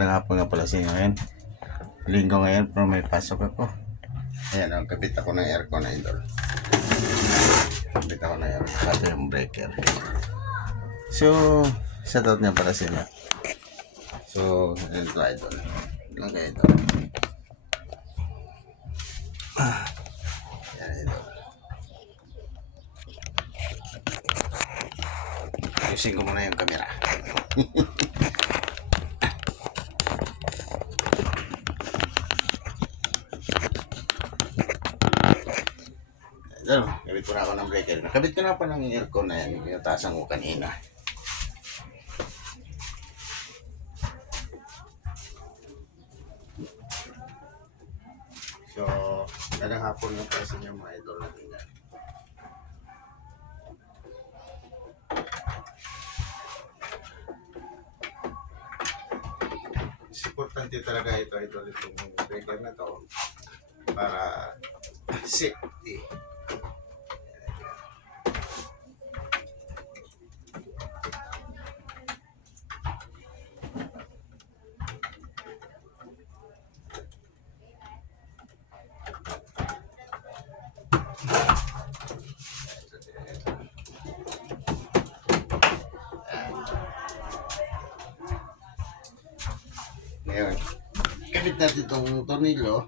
Magandang hapon nga pala sa inyo ngayon. Linggo ngayon pero may pasok ako. Ayan, kabit ako ng aircon na idol. Kabit ako ng aircon. Ito yung breaker. So, shoutout niya para sila. So, ayan ito idol. Lang kayo idol. Ayan idol. Ayusin ko muna yung camera. Kabit ko na ako ng breaker. Nakabit ko na pa ng aircon na yan. Yung tasang ko kanina. So, kadang hapon na pa sa inyo mga idol natin yan. Importante talaga ito idol itong breaker na to para safety. Ngayon, kabit natin itong tornilyo.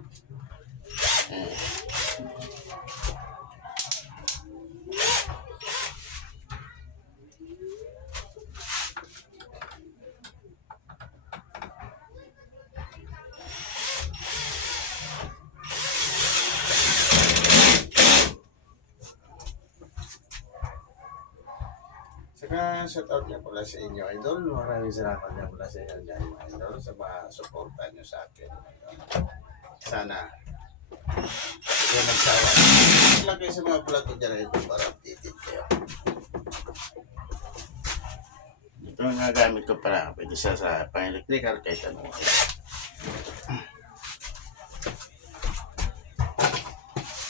Saka shoutout niya pala sa inyo idol. Maraming salamat niya pala sa inyo dyan mga idol sa mga suporta niyo sa akin. Sana yung nagsawa. Lang kayo sa mga vlog ko dyan idol para updated kayo. Ito ang gagamit ko para pwede siya sa pang-electrical kahit ano.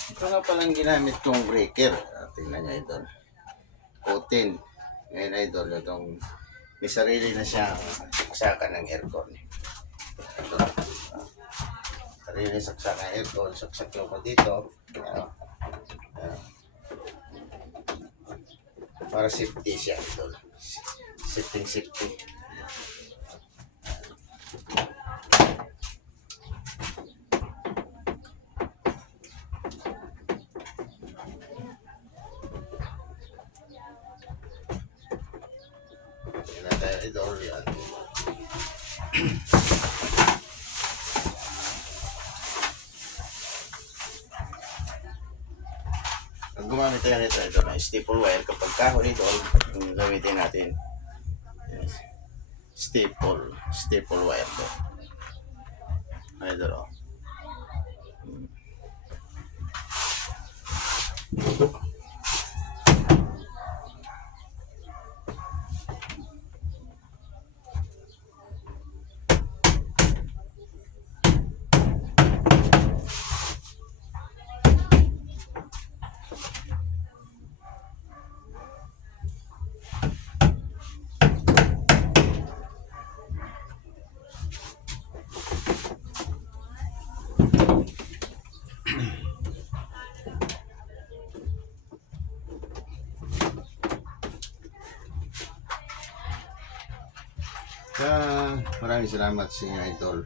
Ito nga palang ginamit kong breaker. Tingnan niya idol. Putin. Ngayon idol, itong may sarili na siya saksakan ng aircon. Ito, sarili saksakan ng aircon, saksak ko dito. Para safety siya idol. Safety. Idol yan. Pag gumamit tayo nito idol na staple wire kapag kahoy idol yung gamitin natin staple wire to idol. Maraming salamat sa inyo idol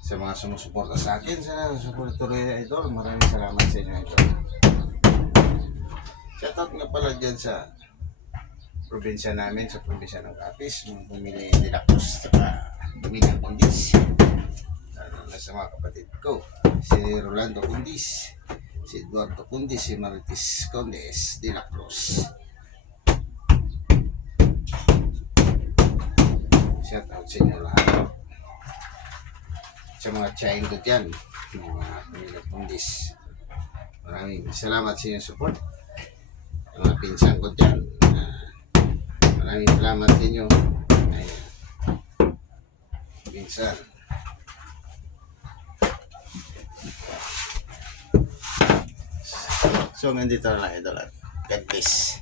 sa mga sumusuporta sa akin sa suportuloy idol. Maraming salamat sa inyo idol. Shoutout nga pala dyan sa probinsya namin, sa probinsya ng Capiz, mga pumili de la Cruz saka pumili ng Condis, sa mga kapatid ko si Rolando Condis, si Eduardo Condis, si Marites Condes de la Cruz. Shout out sa inyo lahat. Sa mga chain ko dyan, mga pamilya Condis. Maraming salamat sa inyong support. Sa mga pinsan ko dyan, maraming salamat sa inyo. Pinsan. So, nandito lang idol. God bless.